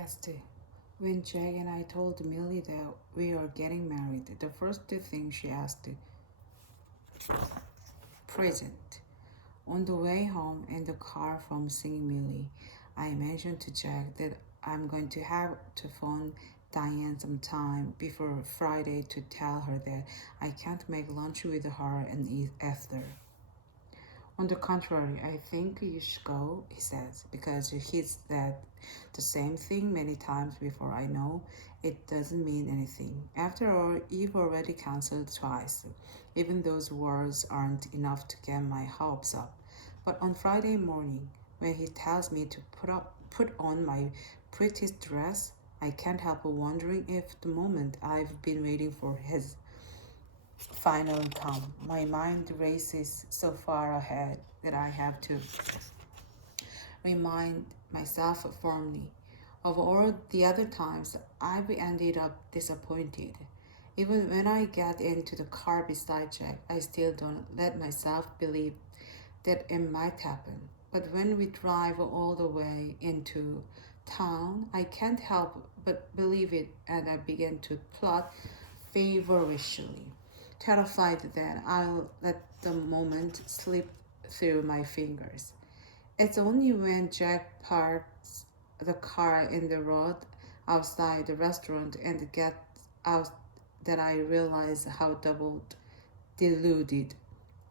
asked. When Jack and I told Millie that we are getting married, the first thing she asked, present. On the way home in the car from seeing Millie, I mentioned to Jack that I'm going to have to phone Diane sometime before Friday to tell her that I can't make lunch with her and eat after. On the contrary, I think you should go, he says, because he's said the same thing many times before. I know it doesn't mean anything. After all, you've already cancelled twice. Even those words aren't enough to get my hopes up. But on Friday morning, when he tells me to put on my prettiest dress, I can't help wondering if the moment I've been waiting for has finally come. My mind races so far ahead that I have to remind myself firmly of all the other times I've ended up disappointed. Even when I get into the car beside Jack, I still don't let myself believe that it might happen. But when we drive all the way into town, I can't help but believe it, and I begin to plot feverishly, terrified that I'll let the moment slip through my fingers. It's only when Jack parks the car in the road outside the restaurant and gets out that I realize how double deluded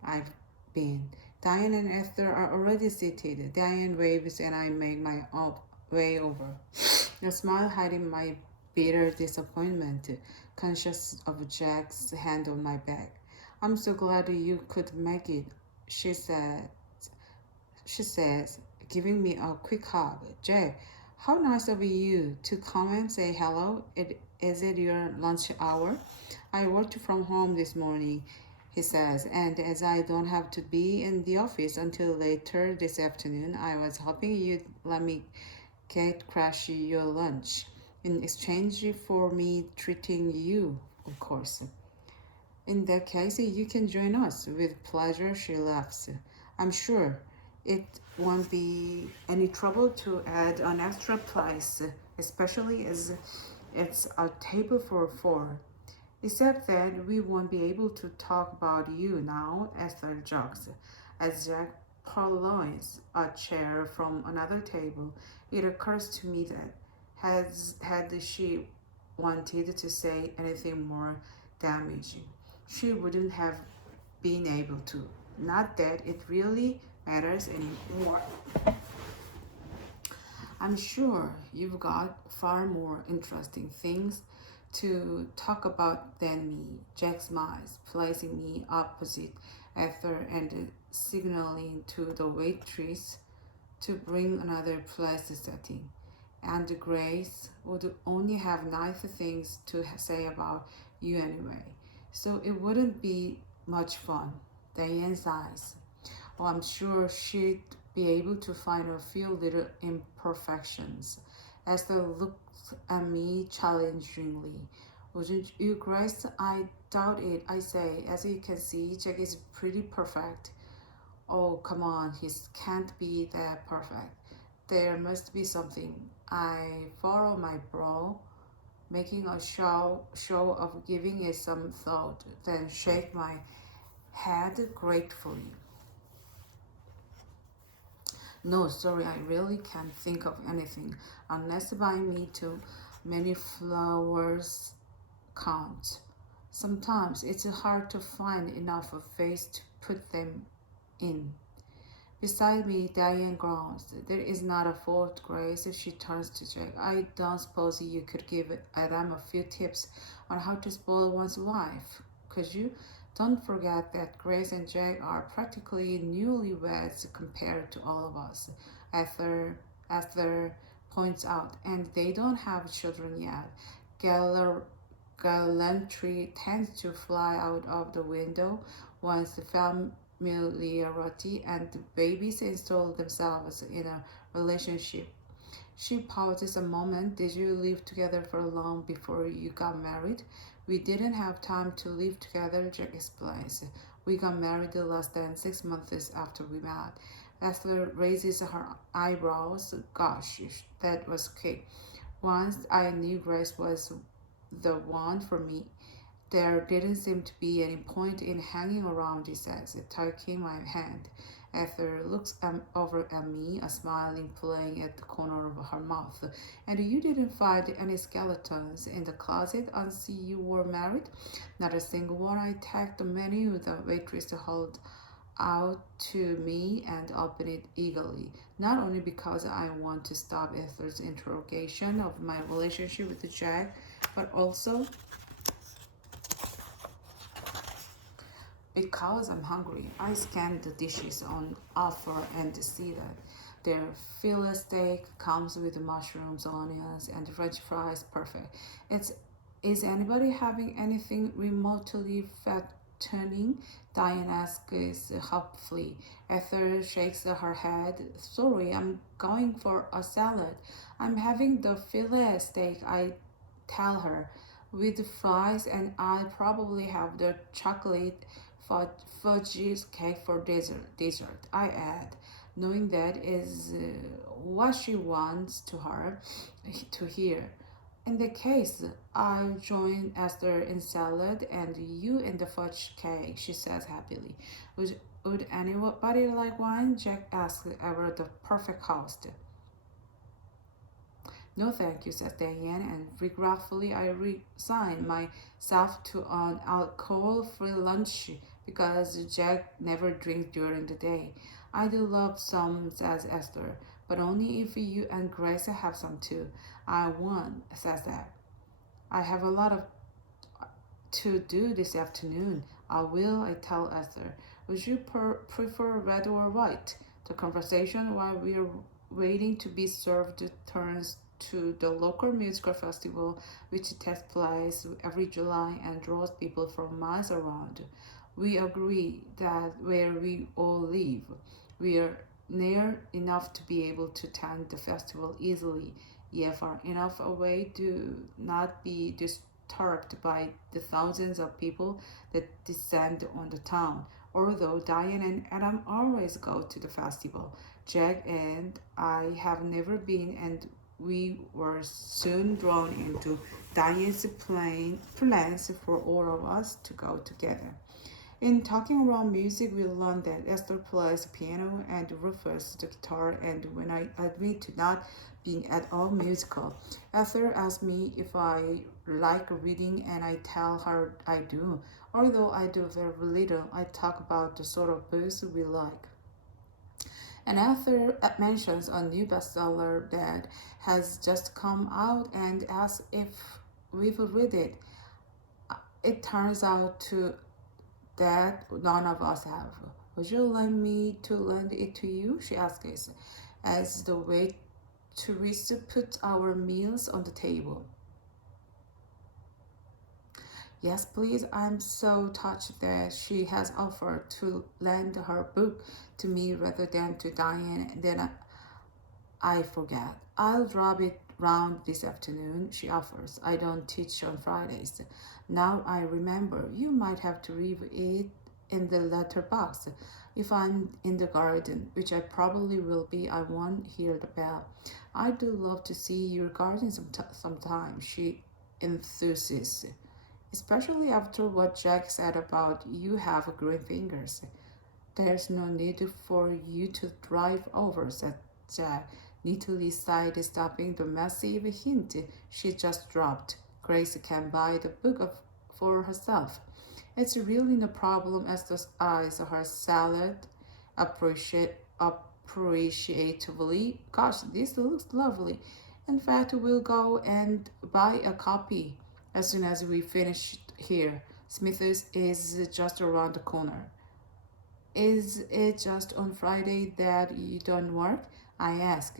I've been. Diane and Esther are already seated. Diane waves and I make my way over, a smile hiding my bitter disappointment, conscious of Jack's hand on my back. I'm so glad you could make it, she said. She says, giving me a quick hug. Jack, how nice of you to come and say hello. Is it your lunch hour? I worked from home this morning, he says, and as I don't have to be in the office until later this afternoon, I was hoping you'd let me get crash your lunch in exchange for me treating you, of course. In that case, you can join us. With pleasure, she laughs. I'm sure it won't be any trouble to add an extra place, especially as it's a table for four. Except that we won't be able to talk about you now, Esther jokes, as Jack purloins a chair from another table. It occurs to me that had she wanted to say anything more damaging, she wouldn't have been able to. Not that it really matters anymore. I'm sure you've got far more interesting things to talk about than me. Jack smiles, placing me opposite Arthur and signaling to the waitress to bring another place setting. And Grace would only have nice things to say about you anyway, so it wouldn't be much fun. Diane sighs. Oh, I'm sure she'd be able to find a few little imperfections. Esther looked at me challengingly. Wouldn't you, Grace? I doubt it, I say. As you can see, Jack is pretty perfect. Oh, come on, he can't be that perfect. There must be something. I furrow my brow, making a show of giving it some thought, then shake my head gratefully. No, sorry, I really can't think of anything unless buying me too many flowers count. Sometimes it's hard to find enough of face to put them in. Beside me, Diane groans. There is not a fourth, Grace. She turns to Jack. I don't suppose you could give Adam a few tips on how to spoil one's wife, could you? Don't forget that Grace and Jack are practically newlyweds compared to all of us. Esther points out, and they don't have children yet. Galler Gallantry tends to fly out of the window once the familiarity and the babies install themselves in a relationship. She pauses a moment. Did you live together for long before you got married? We didn't have time to live together, Jack explains. We got married less than 6 months after we met. Esther raises her eyebrows. Gosh, that was quick. Once I knew Grace was the one for me, there didn't seem to be any point in hanging around, he says, taking my hand. Ether looks over at me, a smiling, playing at the corner of her mouth. And you didn't find any skeletons in the closet until you were married? Not a single one. I tagged the menu the waitress held out to me and opened it eagerly, not only because I want to stop Ether's interrogation of my relationship with Jack, but also because I'm hungry. I scanned the dishes on offer and see that their filet steak comes with mushrooms, onions, and French fries. Perfect. Is anybody having anything remotely fattening? Diane asks hopefully. Ether shakes her head. Sorry, I'm going for a salad. I'm having the filet steak, I tell her, with fries, and I'll probably have the chocolate fudge cake for dessert, I add, knowing that is what she wants to hear. In the case, I'll join Esther in salad and you in the fudge cake, she says happily. Would anybody like wine? Jack asks, ever the perfect host. No, thank you, says Diane, and regretfully I resign myself to an alcohol-free lunch because Jack never drinks during the day. I do love some, says Esther, but only if you and Grace have some too. I won't, says that. I have a lot of to do this afternoon. I will, I tell Esther. Would you prefer red or white? The conversation while we're waiting to be served turns to the local musical festival, which takes place every July and draws people from miles around. We agree that where we all live, we are near enough to be able to attend the festival easily, yet far enough away to not be disturbed by the thousands of people that descend on the town. Although Diane and Adam always go to the festival, Jack and I have never been, and we were soon drawn into Diane's plans for all of us to go together. In talking around music, we learned that Esther plays piano and Rufus the guitar, and when I admit to not being at all musical, Esther asks me if I like reading, and I tell her I do. Although I do very little, I talk about the sort of books we like. And Arthur mentions a new bestseller that has just come out and asks if we've read it. It turns out to that none of us have. Would you like me to lend it to you? She asks, as the waitress puts our meals on the table. Yes, please. I'm so touched that she has offered to lend her book to me rather than to Diane. Then I forget. I'll drop it round this afternoon, she offers. I don't teach on Fridays. Now I remember, you might have to leave it in the letterbox. If I'm in the garden, which I probably will be, I won't hear the bell. I do love to see your garden sometime, she enthuses. Especially after what Jack said about you have green fingers. There's no need for you to drive over, said Jack, neatly sidestepping the massive hint she just dropped. Grace can buy the book for herself. It's really no problem as the eyes her salad appreciatively. Gosh, this looks lovely. In fact, we'll go and buy a copy as soon as we finish here. Smith's is just around the corner. Is it just on Friday that you don't work? I ask,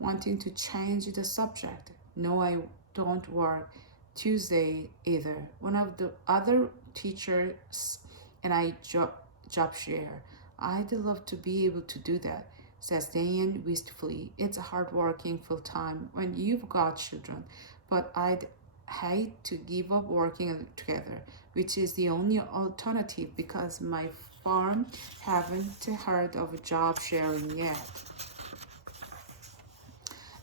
wanting to change the subject. No, I don't work Tuesday either. One of the other teachers and I job share. I'd love to be able to do that, says Diane wistfully. It's hard working full time when you've got children, but I'd hate to give up working together, which is the only alternative because my farm haven't heard of job sharing yet.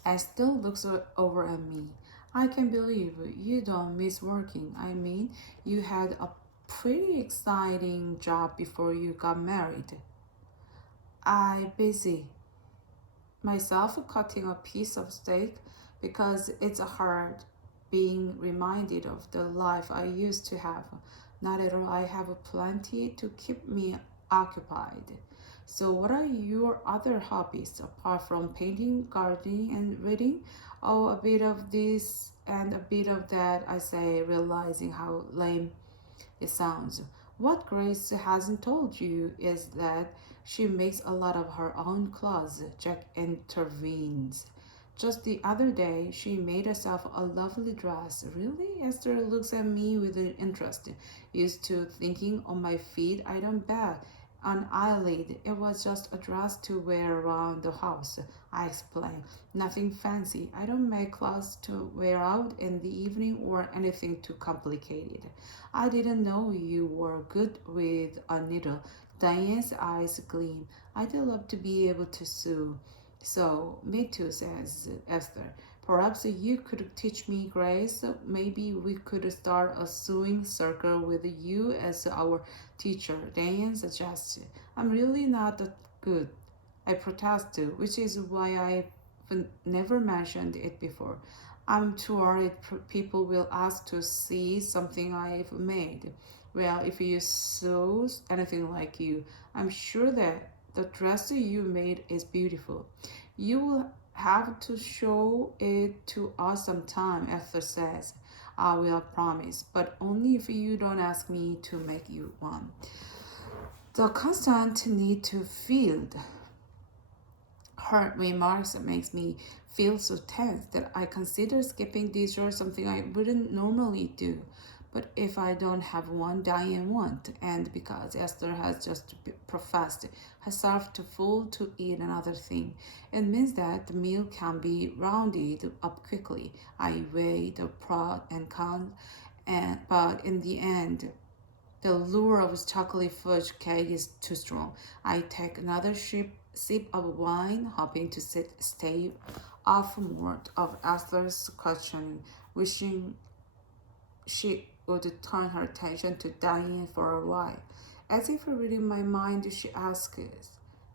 Esther looks over at me. I can't believe you don't miss working. I mean, you had a pretty exciting job before you got married. I busy myself cutting a piece of steak because it's hard being reminded of the life I used to have. Not at all, I have plenty to keep me occupied. So, what are your other hobbies apart from painting, gardening, and reading? Oh, a bit of this and a bit of that, I say, realizing how lame it sounds. What Grace hasn't told you is that she makes a lot of her own clothes. Jack intervenes. Just the other day, she made herself a lovely dress. Really? Esther looks at me with an interest. Used to thinking on my feet, I don't bet an eyelid. It was just a dress to wear around the house. I explained. Nothing fancy. I don't make clothes to wear out in the evening or anything too complicated. I didn't know you were good with a needle. Diane's eyes gleam. I'd love to be able to sew. So, me too, says Esther. Perhaps you could teach me, Grace. Maybe we could start a sewing circle with you as our teacher, Diane suggested. I'm really not that good. I protested, which is why I've never mentioned it before. I'm too worried people will ask to see something I've made. Well, if you sew anything like you, I'm sure that the dress you made is beautiful. You will have to show it to us sometime, Esther says. I will promise, but only if you don't ask me to make you one. The constant need to field her remarks makes me feel so tense that I consider skipping dessert something I wouldn't normally do. But if I don't have one, Diane won't, and because Esther has just professed herself too full to eat another thing, it means that the meal can be rounded up quickly. I weigh the pros and cons, but in the end, the lure of chocolate fudge cake is too strong. I take another sip of wine, hoping to stave off more of Esther's questioning, wishing she would turn her attention to Diane for a while. As if reading my mind, she asks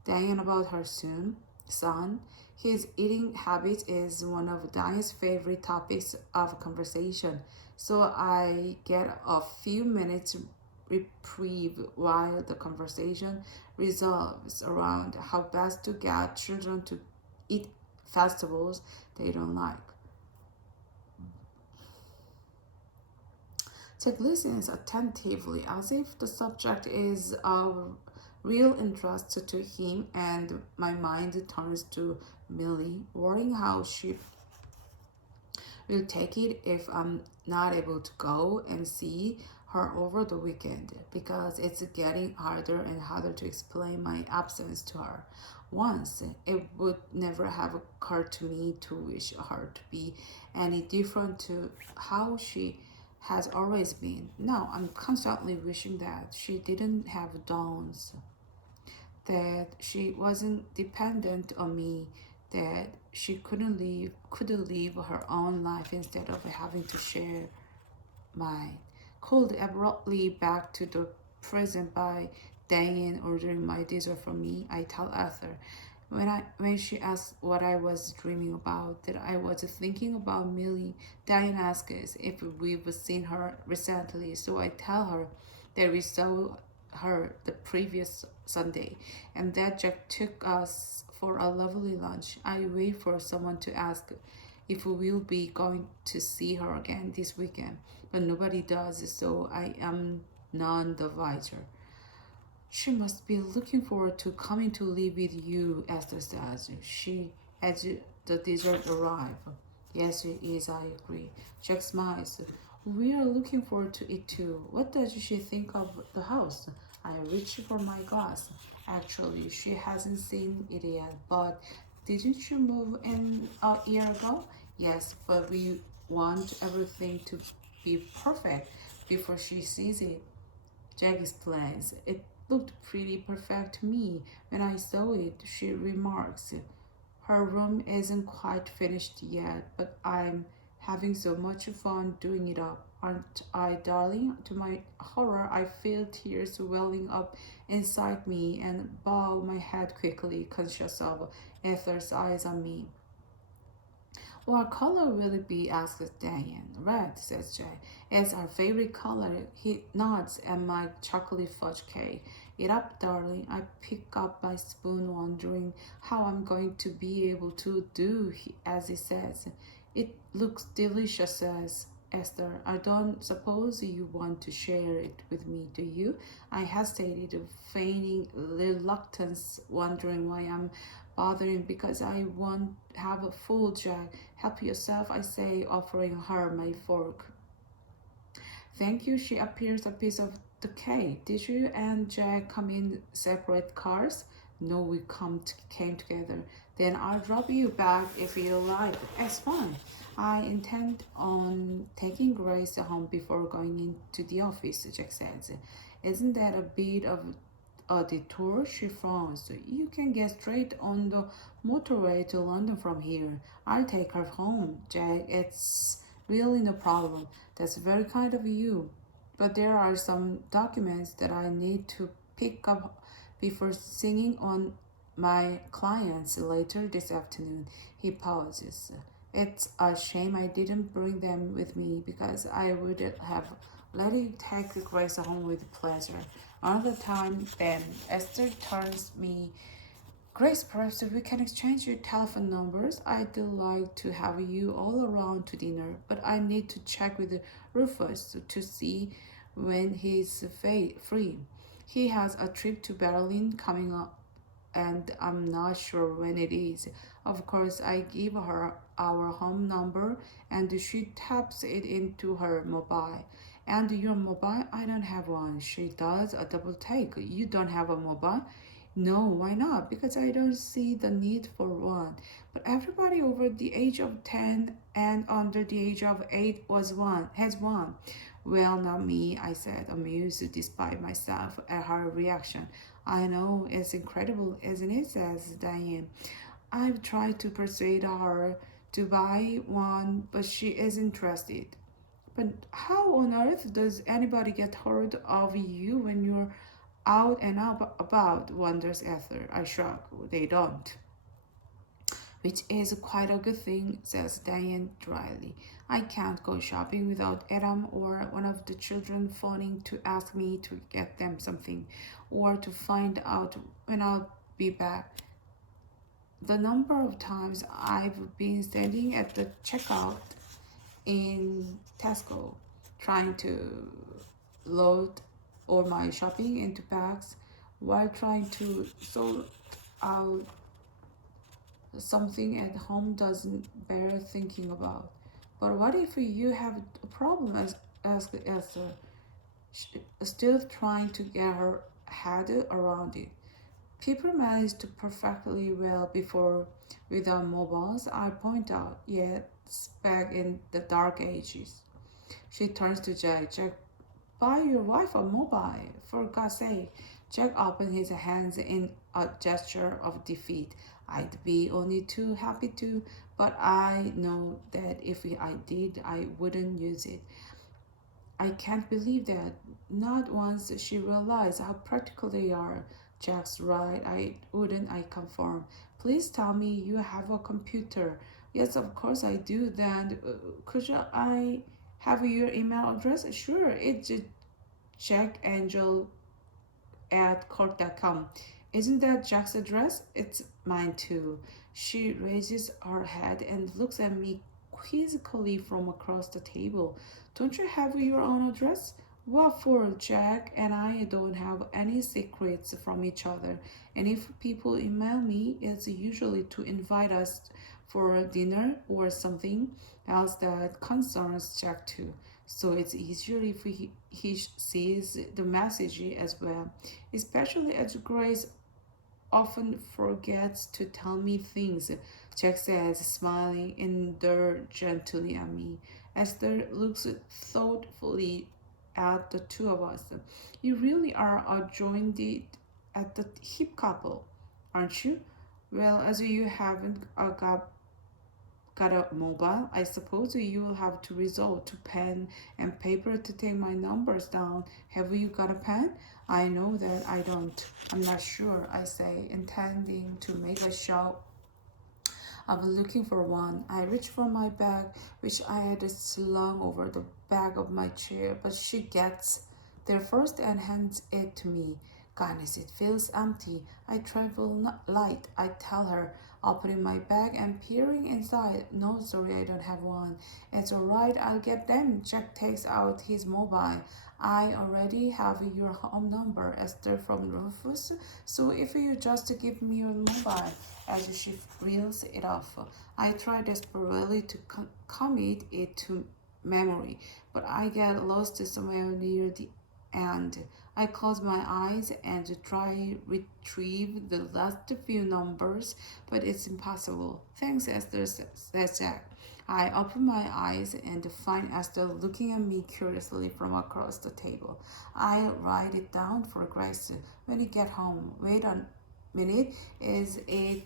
Diane about her son. His eating habits is one of Diane's favorite topics of conversation, so I get a few minutes reprieve while the conversation revolves around how best to get children to eat festivals they don't like. Jack listens attentively as if the subject is of real interest to him, and my mind turns to Millie, worrying how she will take it if I'm not able to go and see her over the weekend because it's getting harder and harder to explain my absence to her. Once, it would never have occurred to me to wish her to be any different to how she has always been. Now I'm constantly wishing that she didn't have dawns, that she wasn't dependent on me, that she could live her own life instead of having to share mine. Called abruptly back to the present by Diane ordering my dessert for me, I tell Arthur. When she asks what I was dreaming about, that I was thinking about Millie. Diane asks if we've seen her recently, so I tell her that we saw her the previous Sunday, and that Jack took us for a lovely lunch. I wait for someone to ask if we will be going to see her again this weekend, but nobody does, so I am none the wiser. She must be looking forward to coming to live with you, Esther says. She as the dessert arrive. Yes, it is, I agree. Jack smiles. We are looking forward to it too. What does she think of the house? I reach for my glass. Actually, she hasn't seen it yet, but didn't you move in a year ago? Yes, but we want everything to be perfect before she sees it. Jack explains. It looked pretty perfect to me when I saw it, she remarks, Her room isn't quite finished yet, but I'm having so much fun doing it up. Aren't I, darling? To my horror, I feel tears welling up inside me and bow my head quickly, conscious of Ether's eyes on me. What color will it be? asks Diane. Red, says Jay. It's our favorite color. He nods at my chocolate fudge cake. Eat up, darling. I pick up my spoon, wondering how I'm going to be able to do as he says. It looks delicious, says Esther. I don't suppose you want to share it with me, do you? I hesitated, feigning reluctance, wondering why I'm bothering because I won't have a full Jack. Help yourself, I say, offering her my fork. Thank you, she appears a piece of the cake. Did you and Jack come in separate cars? No, we came together. Then I'll drop you back if you like. It's fine. I intend on taking Grace home before going into the office, Jack says. Isn't that a bit of a detour? She frowns. You can get straight on the motorway to London from here. I'll take her home, Jack. It's really no problem. That's very kind of you. But there are some documents that I need to pick up before singing on my clients later this afternoon. He pauses. It's a shame I didn't bring them with me because I would have let you take Grace home with pleasure. Another time, then, Esther turns me. Grace, perhaps we can exchange your telephone numbers. I'd like to have you all around to dinner, but I need to check with Rufus to see when he's free. He has a trip to Berlin coming up, and I'm not sure when it is. Of course, I give her our home number, and she taps it into her mobile. And your mobile? I don't have one. She does a double take. You don't have a mobile? No, why not? Because I don't see the need for one. But everybody over the age of 10 and under the age of 8 has one. Well, not me, I said, amused despite myself at her reaction. I know, it's incredible, isn't it? Says Diane. I've tried to persuade her to buy one, but she isn't interested. But how on earth does anybody get hold of you when you're out and about? Wonders Ether. I shrug. They don't. Which is quite a good thing, says Diane dryly. I can't go shopping without Adam or one of the children phoning to ask me to get them something or to find out when I'll be back. The number of times I've been standing at the checkout in Tesco trying to load all my shopping into bags while trying to sort out something at home doesn't bear thinking about. But what if you have a problem, asked Esther, still trying to get her head around it? People managed perfectly well before without mobiles, I point out, yet back in the dark ages. She turns to Jack. Jack, buy your wife a mobile, for God's sake. Jack opened his hands in a gesture of defeat. I'd be only too happy to, but I know that if I did, I wouldn't use it. I can't believe that. Not once she realized how practical they are. Jack's right. I wouldn't. I confirm. Please tell me you have a computer. Yes, of course I do. Then I have your email address? Sure. It's jackangel at court.com. Isn't that Jack's address? It's mine too. She raises her head and looks at me quizzically from across the table. Don't you have your own address? What for? Jack and I don't have any secrets from each other. And if people email me, it's usually to invite us for dinner or something else that concerns Jack too. So it's easier if he sees the message as well, especially as Grace often forgets to tell me things, Jack says, smiling indulgently at me. Esther looks thoughtfully at the two of us. You really are a joined at the hip couple, aren't you? Well, as you haven't got a mobile, I suppose you will have to resort to pen and paper to take my numbers down. Have you got a pen? I know that I don't. I'm not sure, I say, intending to make a show I was looking for one. I reached for my bag, which I had slung over the back of my chair, but she gets there first and hands it to me. Goodness, it feels empty. I tremble not light, I tell her, opening my bag and peering inside. No, sorry, I don't have one. It's all right, I'll get them. Jack takes out his mobile. I already have your home number, Esther from Rufus, so if you just give me your mobile, as she reels it off. I try desperately to commit it to memory, but I get lost somewhere near the end. I close my eyes and try retrieve the last few numbers, but it's impossible. Thanks, Esther, says Jack. I open my eyes and find Esther looking at me curiously from across the table. I write it down for Grace when you get home. Wait a minute, is a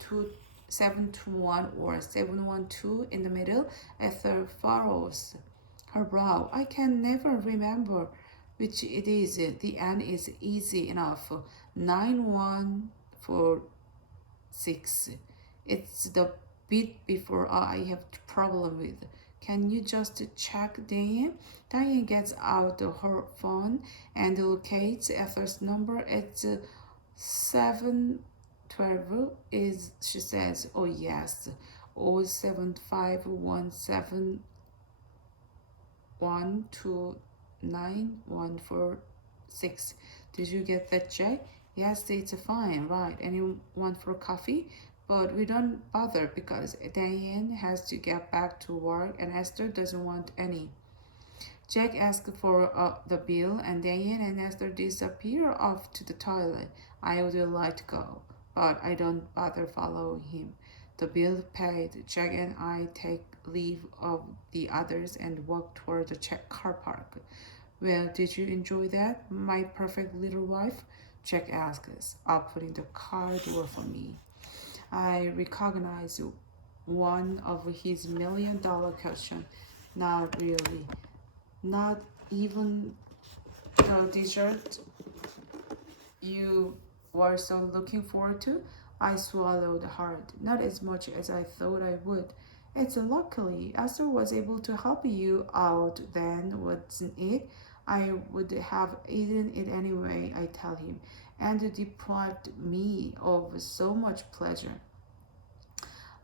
721 or 712 in the middle? Esther furrows her brow. I can never remember which it is. The end is easy enough. 9146. It's the bit before I have problem with. Can you just check, Diane? Diane gets out her phone and locates Ether's number. It's 712 is, she says. Oh yes. 07517129146. Did you get that, Jay? Yes, it's fine, right? Anyone for coffee? But we don't bother because Diane has to get back to work and Esther doesn't want any. Jack asks for the bill, and Diane and Esther disappear off to the toilet. I would like to go, but I don't bother following him. The bill paid, Jack and I take leave of the others and walk toward the car park. Well, did you enjoy that, my perfect little wife? Jack asks, opening the car door for me. I recognize one of his $1 million questions. Not really. Not even the dessert you were so looking forward to? I swallowed hard, not as much as I thought I would. It's luckily Esther was able to help you out then, wasn't it? I would have eaten it anyway, I tell him, and it deprived me of so much pleasure.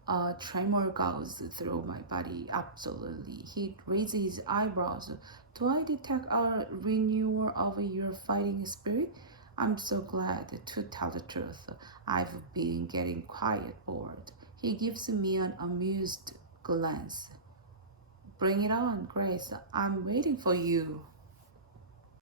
A tremor goes through my body. Absolutely. He raises his eyebrows. Do I detect a renewal of your fighting spirit? I'm so glad. To tell the truth, I've been getting quite bored. He gives me an amused glance. Bring it on, Grace. I'm waiting for you.